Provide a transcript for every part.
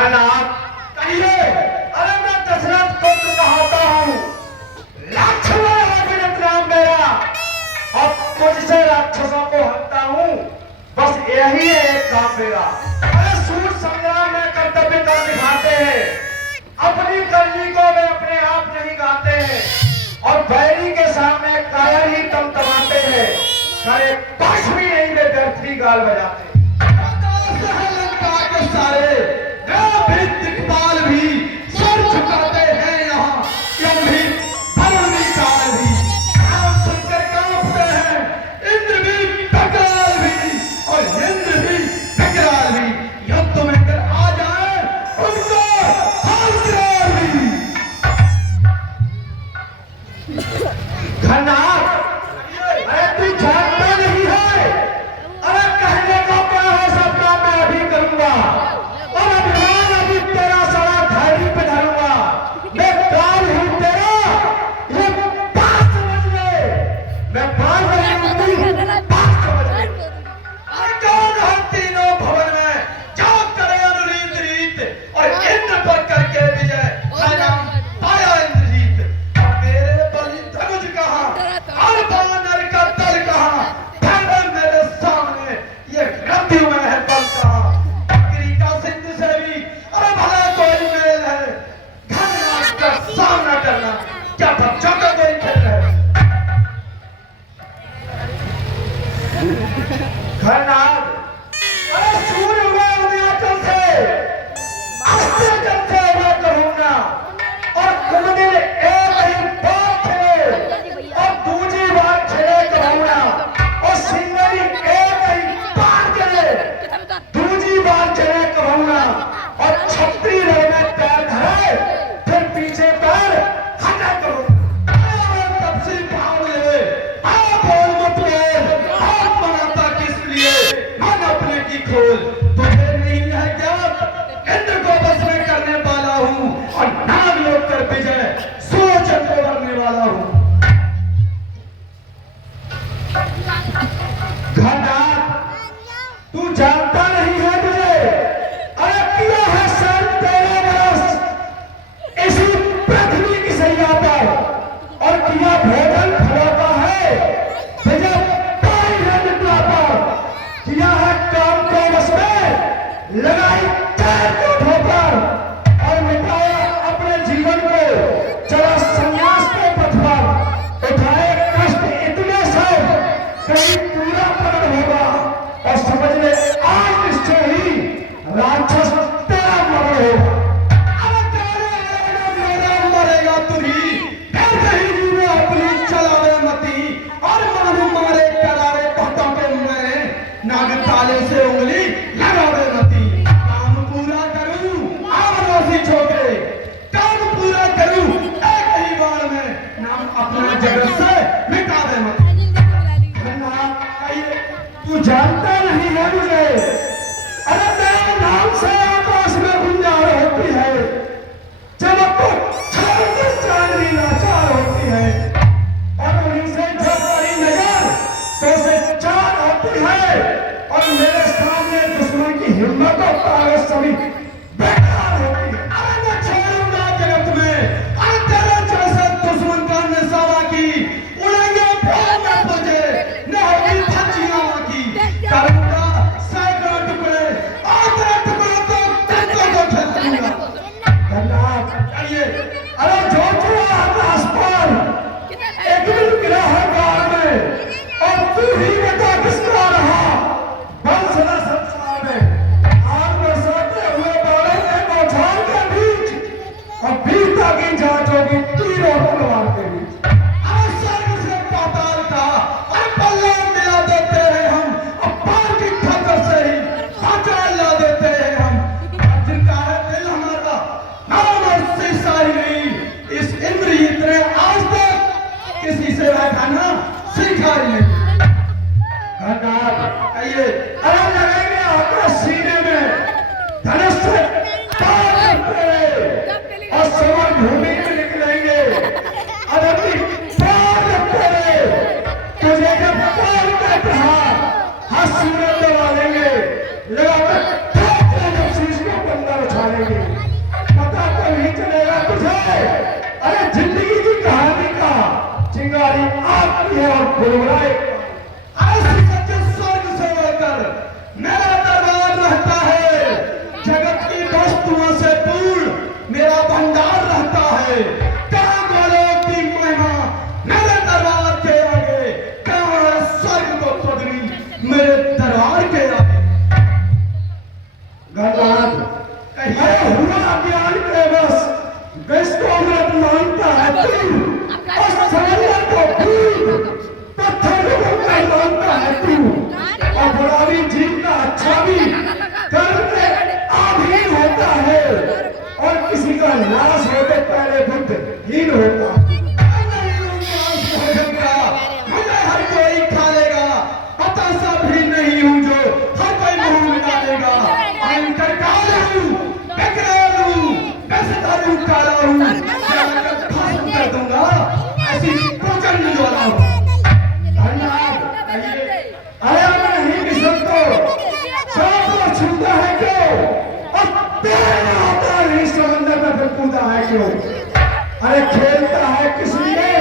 खनाक कहिए। अरे मैं दशरथ पुत्र कहता हूँ, लक्ष्मण है विनत नाम मेरा, और तुझसे राक्षसों को हटता हूँ, बस यही है एक काम मेरा। अरे सूर संग्राम में कर्तव्य का निभाते हैं, अपनी करनी को वे अपने आप नहीं गाते हैं, और बैरी के सामने कायर ही दम दबाते हैं, सारे पक्ष भी नहीं वे व्यर्थ ही गाल बजाते हैं। सारे दिक्पाल भी सर झुकाते हैं, यहाँ क्यों भी भरणी काल भी राम शंकर कांपते हैं, इंद्र भी टकराल भी और इंद्र भी टकराल भी युद्ध में कर आ जाए उनको हाल कराल भी। खन्नाक तू जानता नहीं है, अरे कहने को क्या है सबका मैं अभी करूंगा, और अभिमान अभी तेरा सड़ा धैर्य पे धरूंगा, मैं काल हूं तेरा, ये बात समझ ले, मैं बात नहीं हूं, बात समझ ले। कौन है तीनों भवन में जो करे अनुरीत रीत और इंद्र पर करके विजय नाम पाया इंद्रजीत। अब मेरे बलि धनुष कहाँ और बानर का दल कहाँ, ठहरे मेरे सामने ये मृत्यु में है बल कहाँ। बकरी का सिंधु से भी अरे भला कोई मेल है, घननाद का सामना करना क्या बच्चों का कोई खेल है। खन्नाक अरे सूर्य हुआ उदयाचल से, अस्ताचल से मैं कहूंगा, और कुंडल एक ही बार छिड़े और दूसरी बार छिड़े कहूंगा, और सिंगरी एक ही बार चले दूसरी बार चले कहूंगा, और छत्री रण में पैर धरे फिर पीछे पैर हटा कहूंगा। तब से भाव ले आप बोल मत बोल, आप मनाता किस लिए मन अपने की खोल। तुझे नहीं है ज्ञात इंद्र को बस में करने वाला हूँ, और नाम योग कर विजय सोच को करने वाला हूँ। खन्नाक तू जानता नहीं है मुझे, अरे किया है सर तेरे बरस इसी पृथ्वी की सैया पर, और किया भोजन खिलाता है तुझे पाई है निकला पर, किया है काम को बस में लगाई कैद को ठोकर, और मिटाया अपने जीवन को चला संन्यास के पथ पर, उठाए कष्ट इतने से कहीं पूरा प्रकट होगा, और समझ ले आज निश्चय ही राक्षस तेरा मरण होगा। अब तेरे मेरा मरेगा तू ही, फिर कहीं जीवे अपनी चलावे मती, और मानो मारे करारे पटों पे मैं नाग ताले से उंगली लगावे मती। काम पूरा करूं आवरोसी छोकरे, काम पूरा करूं एक ही बार में नाम अपना जगत से मिटावे मती। खन्नाक तू जानता नहीं है मुझे, अरे मेरे नाम से आकाश में गुंजार होती है, जब छाती चांदनी लाचार होती है, और उन्हीं से जब बड़ी नजर तो से चार होती है, और मेरे सामने दुश्मन की हिम्मत और ताकत सभी बेकार होती है। अरे मैं छोड़ूंगा जगत में, अरे तेरे जैसे दुश्मन का निशाना की उड़ेंगे फूल में तुझे, न होगी धज्जियां की। करूंगा सैकड़ों टुकड़े और तेरे टुकड़े तो तुमको को खेल दूंगा। खन्नाक आइए अरे जो चुरा आकाश पर एक दिन गिरा है गाड़ में, और तू ही बता किसका रहा बंस न संसार में, आग बरसाते हुए बादल के बौछार के बीच, और वीरता की जांच होगी तीर और तलवार के बीच। अरे स्वर्ग से पाताल का अरे पल्ला मिला देते हैं हम, अब पार की ठक्कर से ही पाताल ला देते हैं हम। जिनका है दिल हमारा नाम से सारी नहीं, इस इंद्रजीत ने आज तक किसी से रहना सीखा ही नहीं। खन्नाक कहिए अरे लगेंगे आपके सीने में धनुष से पार करते हुए, और समर भूमि में निकलेंगे, और अपनी पार रखते हुए तुझे जब पार का कहा हाथ सूरज दबा लेंगे, लगाकर जब शीश को कंधा उछालेंगे। गलत अरे हुआ ज्ञान के बस गैस को अमृत मानता है तू और समंदर को भूत पत्थर को मानता है तू और बुराई जीव का अच्छा भी कर्म में आधीन होता है और किसी का नाश होते पहले बुद्ध हीन होता है। मुझे हर कोई खा लेगा, पता सा भी नहीं हूँ जो हर कोई मुंह मिला लेगा। मैं करकाल हूँ, बेकरार हूँ, बेसदार हूँ, काला हूँ, फांसी कर दूंगा, ऐसी प्रचंड ज्वाला हूँ। अरे नहीं किस्म को सांप को छूता है क्यों और तेरे आता नहीं समंदर में फिर कूदा है क्यों? अरे खेलता है किस लिए?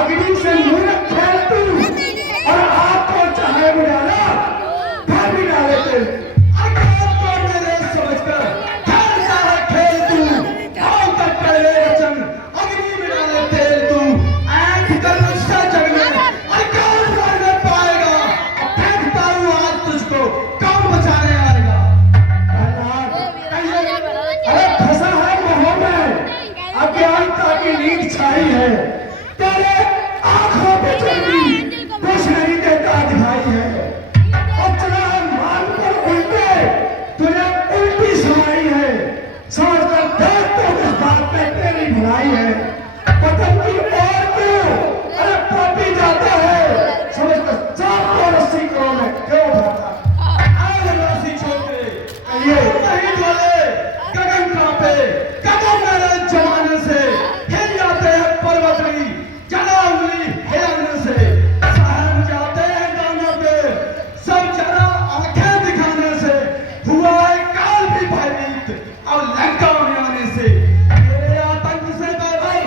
अग्नि से मूर्ख खेल तू और आपको चाहे बुझाना फिर भी डाले तेल आकाश को मेरे समझकर खेलता है खेल तू, आओ तक पहले वचन अग्नि में डाले तेल तू, ऐंठ कर मुझसे जग में आकाश करने पाएगा। अब फेंकता हूँ आज तुझको, कौन बचाने आएगा? अरे फंसा है मोह में, अज्ञानता की नींद छाई है, तेरे आंखों पे चढ़ी कुछ नहीं देता दिखाई है और चला मान पर उल्टे तुझे उल्टी समाई है, समझ कर देख तो इस बात में तेरी भलाई है। पतन की ओर क्यों अरे पापी जाता है, समझ कर सांप को रस्सी करो में क्यों उठाता आज राशि छोटे ये नहीं डोले, गगन कांपे, कदम मेरे जमाने से हिल जाते हैं पर्वत भी, जला उंगली हिलाने से सहम जाते हैं दानों पे, सब जरा आंखें दिखाने से, हुआ है काल भी भयभीत अब लंका में आने से। तेरे आतंक से भाई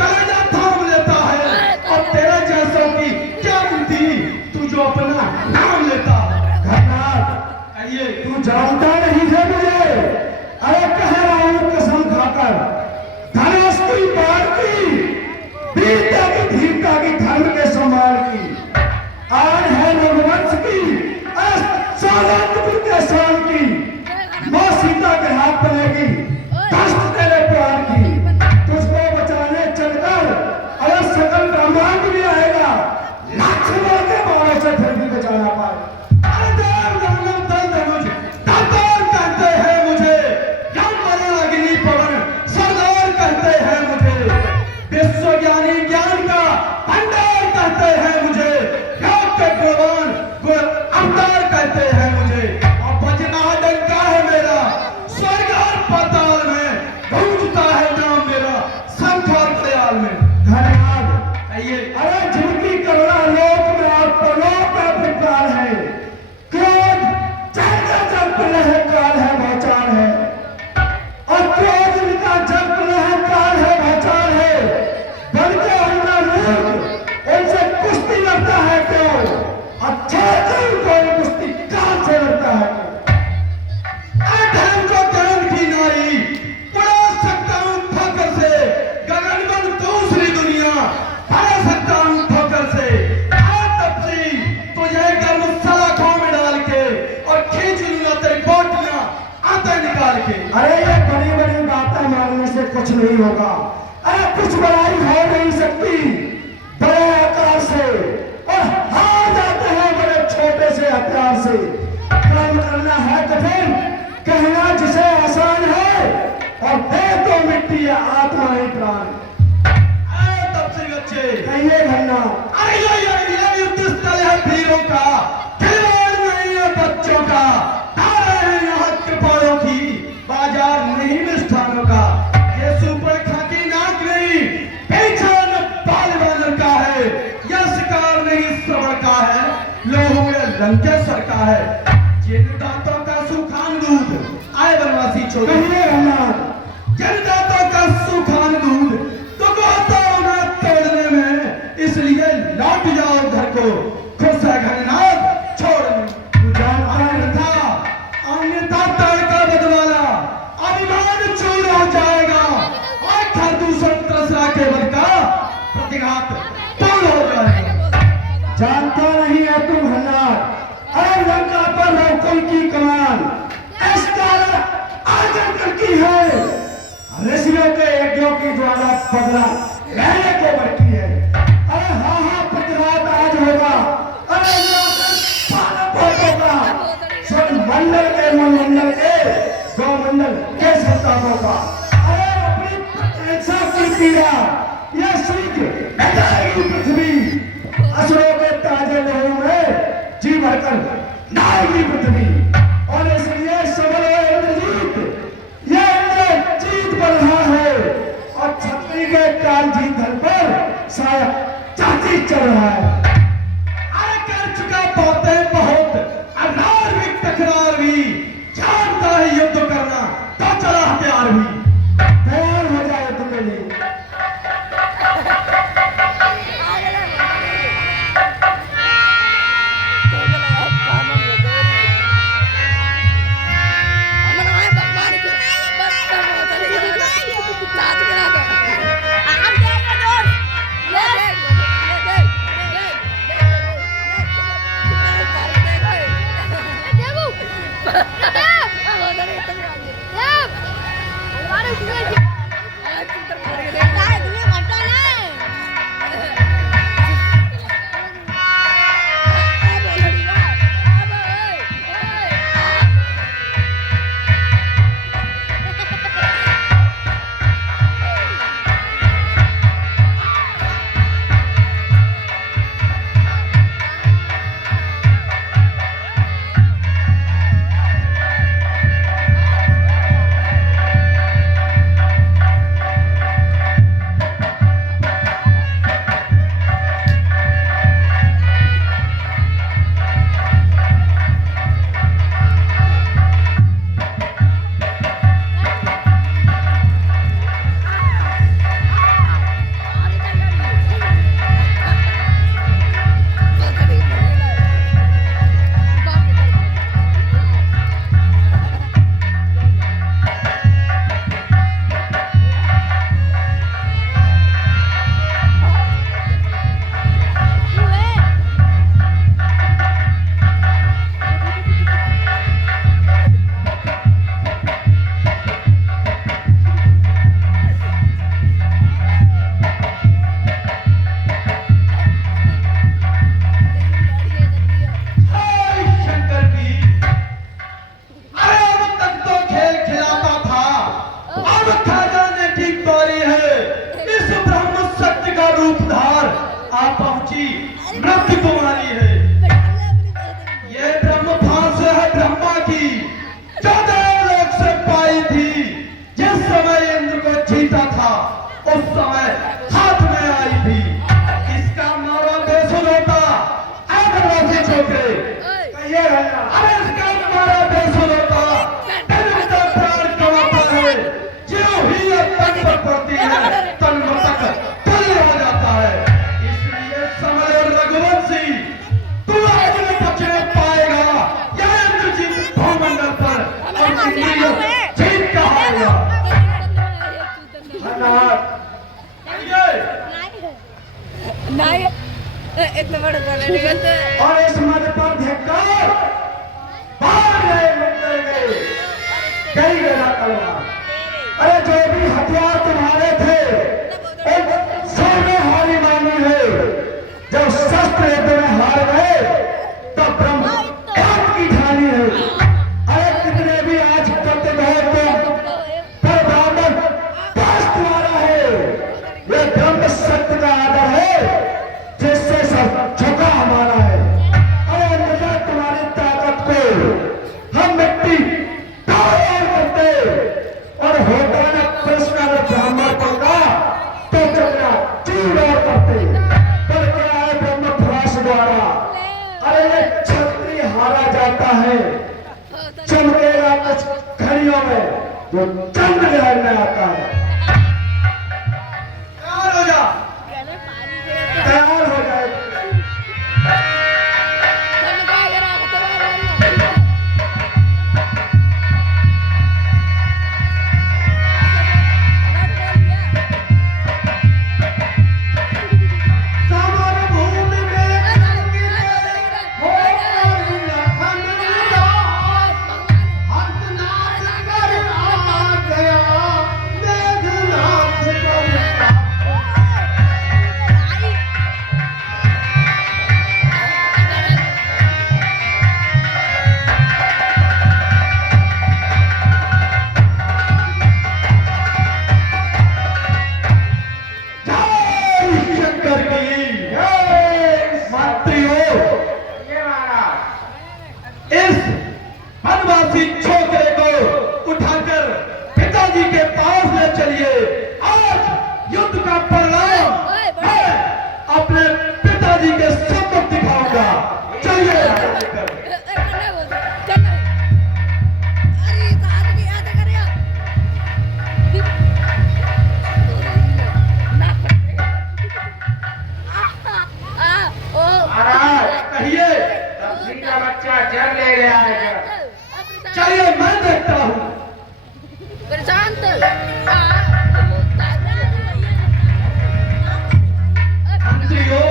कलेजा थाम लेता है और तेरे जैसों की क्या बुद्धि तू जो अपना नाम लेता है। घरनाथ आइए तू जानता नहीं है मुझे, अरे कह रहा हूं कसम खाकर धनुष की बाढ़ की वीरता की धीरता की धर्म के सम्मान की आज है रघुवंश की सौराष्ट्र के शान की मां सीता के हाथ बनेगी कष्ट तेरे प्यार की, तुझको बचाने चलकर अगर सकल ब्रह्मांड भी आएगा लाख के बाणों से फिर भी बचाना पाए। अरे देव दानव दल धनुष दातार कहते हैं मुझे, यम मरण अग्नि पवन सरदार कहते हैं मुझे, विश्वज्ञानी ज्ञान का भंडार कहते हैं मुझे, योग के गुणवान गुण अवतार कहते हैं मुझे। और बजना डंका है मेरा स्वर्ग और पाताल में, गूंजता है नाम मेरा शंख और दयाल में। धन्यवाद। आइए अरे जिनकी करुणा लोक में और परलोक में प्रकार है, क्रोध चलता जब प्रलय काल है भौचाल है और क्रोध इनका जब प्रलय काल है भौचाल है, बल्कि उनका रूप उनसे कुश्ती लड़ता है क्यों? अच्छा कोई कुश्ती काल से लड़ता है क्यों? धर्म को धर्म की नारी उड़ा सकता हूँ ठोकर से, गगन बन दूसरी दुनिया हरा सकता हूँ ठोकर से। तपसी तुझे गर्म सलाखों में डाल के और खींच लूंगा तेरी बोटियां आते निकाल के। अरे ये बड़ी बड़ी बातें मानने से कुछ नहीं होगा, अरे कुछ बड़ाई हो नहीं सकती बड़े आकार से और हार जाते हैं बड़े छोटे से हथियार से। काम करना है कठिन, कहना जिसे आसान है और दे तो मिट्टी है आत्मा नहीं प्राण। तपसी बच्चे कहिए घन्ना अरे ये युद्ध स्थल है वीरों का, खिलवाड़ नहीं है बच्चों का, धारे हैं यहाँ कृपाणों की, बाजार नहीं मिष्ठानों का। ये सुपर खाकी नाक नहीं, पहचान बाल बानर का है, यह शिकार नहीं श्रवण का है, लोगों में लंकेश्वर का है। जिन दांतों का सुखान दूध आए बनवासी छोटे, कहिए घन्ना जिन दांतों का सुखान दूध तो गोता उन्हें तोड़ने में, इसलिए लौट जाओ घर को खुश है घननाथ छोड़। तू जानता अन्यथा अन्यथा तड़का बदवाला अभिमान चूर हो जाएगा और खरदूषण त्रसरा केवल का प्रतिघात तोड़ हो जाएगा। जानता नहीं है तू घन्ना, अरे लंका पर रौकुल की कमान इसका मंडल के संतानों का। अरे अपनी प्रशंसा की पीड़ा ये सीख मिटाएगी पृथ्वी, असुरों के ताजे लहू में जी भरकर नहाएगी पृथ्वी। और इसलिए सबल इंद्रजीत, ये इंद्रजीत बन रहा है और छत्री के काल जी धर पर शायद चाची चल रहा है। अरे कर चुका बातें बहुत, अनार भी टकरार भी, जानता है युद्ध करना तो चला हथियार भी। तैयार हो जाए तुम्हें लिए। मृत्यु कुमारी है। ये ब्रह्म फांस है ब्रह्मा की, जो देवलोक से पाई थी। जिस समय इंद्र को जीता था उस समय हाथ में आई थी। इसका मारा बेसुध होता आदिवासी छोटे, अरे इसका मारा बेसुध होता प्राण कमाता है। जो ही ये तन पर पड़ती है तन मृतक तल्ली हो जाता है। इसलिए समय रघुवंशी तू आज में बचने पाएगा या इंद्रजीत भूमंडल पर और इंद्रियों जीत का होगा। नहीं इतने बड़े चले निकलते और इस मद पर धिक्कार, बाहर गए मंदिर गए, कई गया तलवार। अरे जो भी हथियार तुम्हारे थे एक सोने हारी मानी है। जब शस्त्र तुम्हें हार गए तब ब्रह्म की ठानी है। अरे कितने भी आज करते रहे तुम, पर ब्राह्मण दास तुम्हारा है। ये ब्रह्म सत्य का आदर है जिससे सब झुका हमारा है। अरे अंधता तुम्हारी ताकत को हम मिट्टी तैयार करते और होता न कृष्ण अगर ब्राह्मण पड़ता तो चक्रा चूर और करते। पर क्या है ब्रह्म फ्रास द्वारा। अरे ये क्षत्रिय हारा जाता है चमकेगा कुछ घड़ियों में जो चंद्र ग्रहण में आता है। तैयार हो जा। तैयार हो जाए। मेघ किसी का बच्चा जन्म ले गया है क्या? चलिए मैं देखता हूँ। प्रशांत मंत्रियों,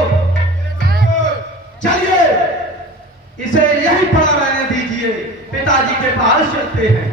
चलिए इसे यही पड़ा रहने दीजिए, पिताजी के पास चलते हैं।